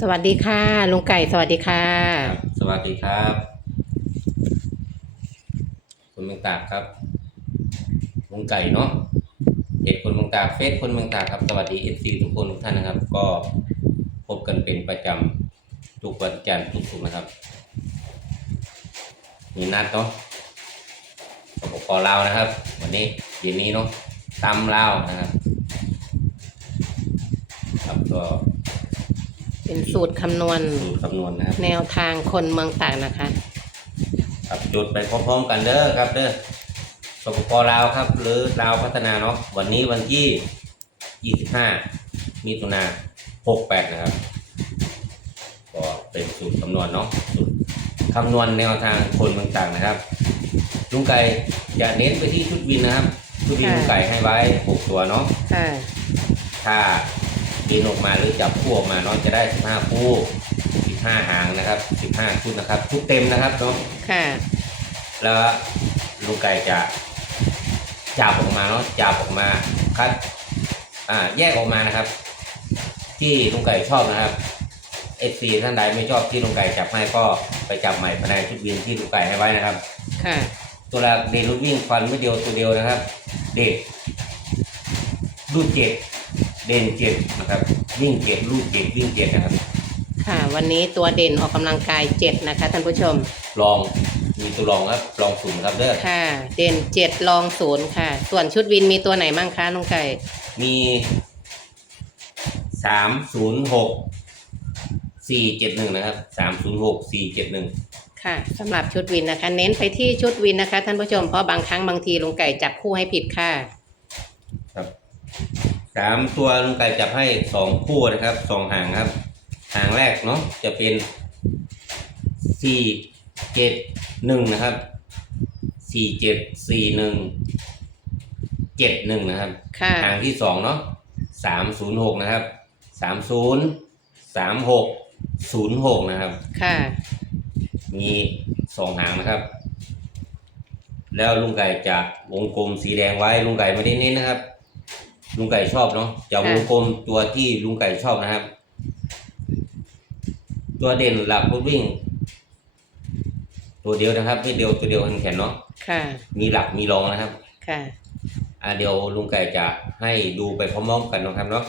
สวัสดีค่ะลุงไก่สวัสดีค่ะ สวัสดีครับ คุณเมืองตากครับลุงไก่เนาะเพจคนเมืองตากเฟซคนเมืองตากครับ สวัสดีเอฟซีทุกคนทุกท่านนะครับ ก็พบกันเป็นประจำทุกวันจันทร์ทุกศุกนะครับมีนัดเนาะสปปลาวนะครับ วันนี้เย็นนี้เนาะตำลาวนะครับก็ เป็นสูตรคำนวณสูตรคำนวณนะครับแนวทางคนเมืองตากนะคะ ครับจุดไปพร้อมๆกันเด้อครับเด้อสปปลาวครับ หรือลาวพัฒนาเนาะวันนี้วันที่ 25 มิถุนา68 นะครับ ก็เป็นสูตรคำนวณเนาะสูตรคำนวณแนวทางคนต่างๆนะครับลุงไก่จะเน้นไปที่ชุดวินนะครับ ชุดวินค่ะลุงไก่ให้ไว้ 6 ตัวเนาะค่ะถ้า ดินออกมาหรือจับคู่ออกมาเนาะจะได้ 15 คู่ 15 หางนะครับ 15 ชุดนะครับ ชุดเต็มนะครับเนาะค่ะ แล้วลูกไก่จะจับออกมาเนาะจับออกมาคัดอ่าแยกออกมานะครับ ที่ลุงไก่ชอบนะครับเอซีท่านใดไม่ชอบที่ลุงไก่จับให้ก็ไปจับใหม่ภายในชุดบินที่ลุงไก่ให้ไว้นะครับ ค่ะ ตัวแรกเดนรุ่นวิ่งฟันไม่เดียวตัวเดียวนะครับ เด็กรูดเจ็ด เด่นเจ็ดนะครับวิ่งเจ็ดรูดเจ็ดวิ่งเจ็ดนะครับ ค่ะ วันนี้ตัวเด่นออกกำลังกายเจ็ดนะคะท่านผู้ชม ลองมีตัวลองครับลองสุ่มครับเด้อค่ะ เด่นเจ็ดรองศูนย์ค่ะ ส่วนชุดวินมีตัวไหนบ้างคะลุงไก่มีสามศูนย์หกสี่เจ็ดหนึ่งนะครับสามศูนย์หกสี่เจ็ดหนึ่งค่ะสำหรับชุดวินนะคะ เน้นไปที่ชุดวินนะคะท่านผู้ชมเพราะบางครั้งบางทีลุงไก่จับคู่ให้ผิดค่ะครับ สามตัวลุงไก่จับให้สองคู่นะครับสองหางครับ หางแรกเนาะจะเป็นสี่เจ็ดหนึ่งนะครับสี่เจ็ดสี่หนึ่งเจ็ดหนึ่งนะครับ ค่ะหางที่สองเนาะสามศูนย์หกนะครับสามศูนย์สามหกศูนย์หกนะครับ ค่ะ มีสองหางนะครับ แล้วลุงไก่จะวงกลมสีแดงไว้ลุงไก่ไม่ได้เน้นนะครับ ลุงไก่ชอบเนาะจะวงกลมตัวที่ลุงไก่ชอบนะครับ ตัวเด่นหลักพุดวิ่ง ตัวเดียวนะครับไม่เดียวตัวเดียวแข็งๆเนาะค่ะ มีหลักมีรองนะครับ ค่ะอ่าเดี๋ยวลุงไก่จะให้ดูไปพร้อมๆกันนะครับเนาะ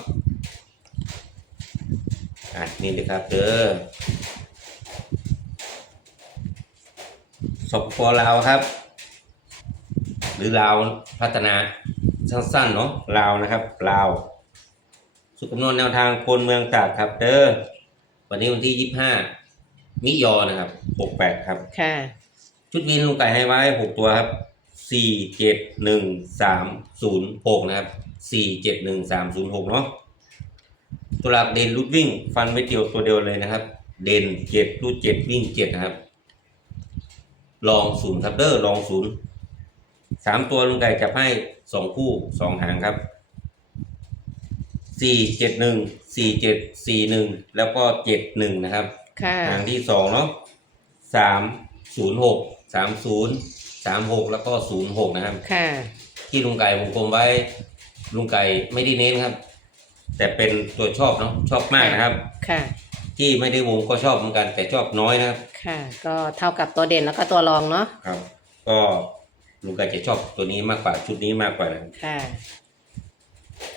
อะนี่เลยครับเด้อสปปลาวครับ หรือลาวพัฒนา สั้นๆเนาะลาวนะครับลาวสุขคำนวณแนวทางคนเมืองตากครับเด้อวันนี้วันที่ยี่ห้ามิยอนะครับหกแปดครับ ค่ะ ชุดวินลุงไก่ให้ไว้หกตัวครับสี่เจ็ดหนึ่งสามศูนย์หกนะครับสี่เจ็ดหนึ่งสามศูนย์หกเนาะตัวหลักเด่นรูดวิ่ง ฟันไว้เดียวตัวเดียวเลยนะครับ เด่นเจ็ดรูดเจ็ดวิ่งเจ็ดนะครับ ลองศูนย์ครับเด้อลองศูนย์ สามตัวลุงไก่จับให้สองคู่สองหางครับสี่เจ็ดหนึ่งสี่เจ็ดสี่หนึ่งแล้วก็เจ็ดหนึ่งนะครับ ค่ะ หางที่สองเนาะสามศูนย์หกสามศูนย์สามหกแล้วก็ศูนย์หกนะครับ ค่ะ ที่ลุงไก่วงกลมไว้ ลุงไก่ไม่ได้เน้นครับ แต่เป็นตัวชอบเนาะชอบมากนะครับ ค่ะ ที่ไม่ได้วงก็ชอบเหมือนกัน แต่ชอบน้อยนะครับ ค่ะ ก็เท่ากับตัวเด่นแล้วก็ตัวรองเนาะครับ ก็ ลุงไก่จะชอบตัวนี้มากกว่าชุดนี้มากกว่านะครับค่ะ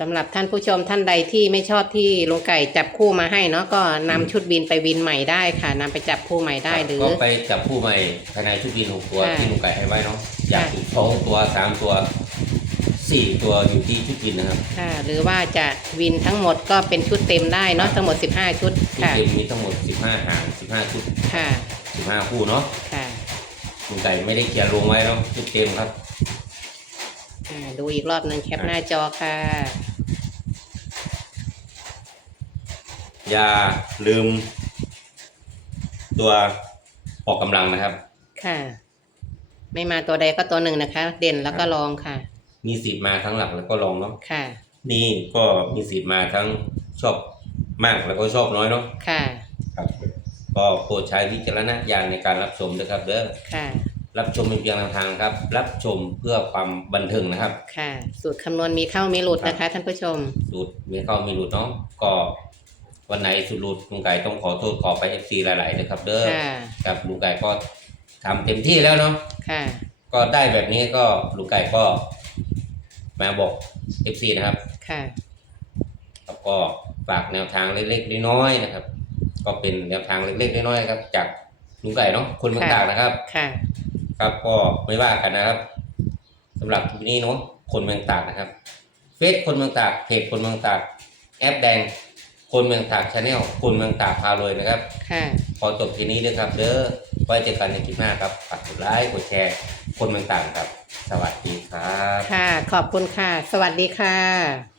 สำหรับท่านผู้ชมท่านใดที่ไม่ชอบที่ลุงไก่จับคู่มาให้เนาะก็นำชุดบินไปวินใหม่ได้ค่ะนำไปจับคู่ใหม่ได้หรือ ก็ไปจับคู่ใหม่ภายในชุดบินหกตัวค่ะ ที่ลุงไก่ให้ไว้เนาะอยากค่ะถูกสองตัวสามตัวสี่ตัวอยู่ที่ชุดบินนะครับค่ะ หรือว่าจะวินทั้งหมดก็เป็นชุดเต็มได้เนาะทั้งหมด 15 ชุดชุดค่ะ เต็มมีทั้งหมด15หาง15ชุดค่ะ15คู่เนาะค่ะ ลุงไก่ไม่ได้เขียนลงไว้เนาะชุดเต็มครับ อ่าดูอีกรอบหนึ่งแคปหน้าจอค่ะ อย่าลืม ตัวออกกำลังนะครับ ค่ะ ไม่มาตัวใดก็ตัวหนึ่งนะคะ เด่นแล้วก็รองค่ะ มีสิทธิ์มาทั้งหลักแล้วก็รองเนาะค่ะ นี่ก็มีสิทธิ์มาทั้งชอบมากแล้วก็ชอบน้อยเนาะค่ะครับ ก็โปรดใช้วิจารณญาณในการรับชมนะครับเด้อค่ะ รับชมเป็นเพียงแนวทางครับ รับชมเพื่อความบันเทิงนะครับ ค่ะ สูตรคำนวณมีเข้ามีหลุดนะคะ ท่านผู้ชม สูตรมีเข้ามีหลุดเนาะก็วันไหนสุดรุดลุงไก่ต้องขอโทษขอไปเอฟซีหลาย ๆ นะครับ เด้อค่ะครับลุงไก่ก็ทำเต็มที่แล้วเนาะค่ะ ก็ได้แบบนี้ก็ลุงไก่ก็มาบอกเอฟซีนะครับค่ะ แล้วก็ฝากแนวทางเล็กๆน้อยๆนะครับ ก็เป็นแนวทางเล็กๆน้อยๆครับ จากลุงไก่เนาะคนเมืองค่ะตากนะครับ ค่ะ ครับก็ไม่ว่ากันนะครับสำหรับคลิปนี้เนาะคนเมืองตากนะครับเฟซคนเมืองตากเพจคนเมืองตากแอปแดง คนเมืองตากชาแนลคนเมืองตากพาเลยนะครับ ค่ะพอจบทีนี้ด้วยครับเด้อไว้เจอกันในคลิปหน้าครับฝากกดไลค์กดแชร์ คนเมืองตากครับ สวัสดีครับ ค่ะ ขอบคุณค่ะ สวัสดีค่ะ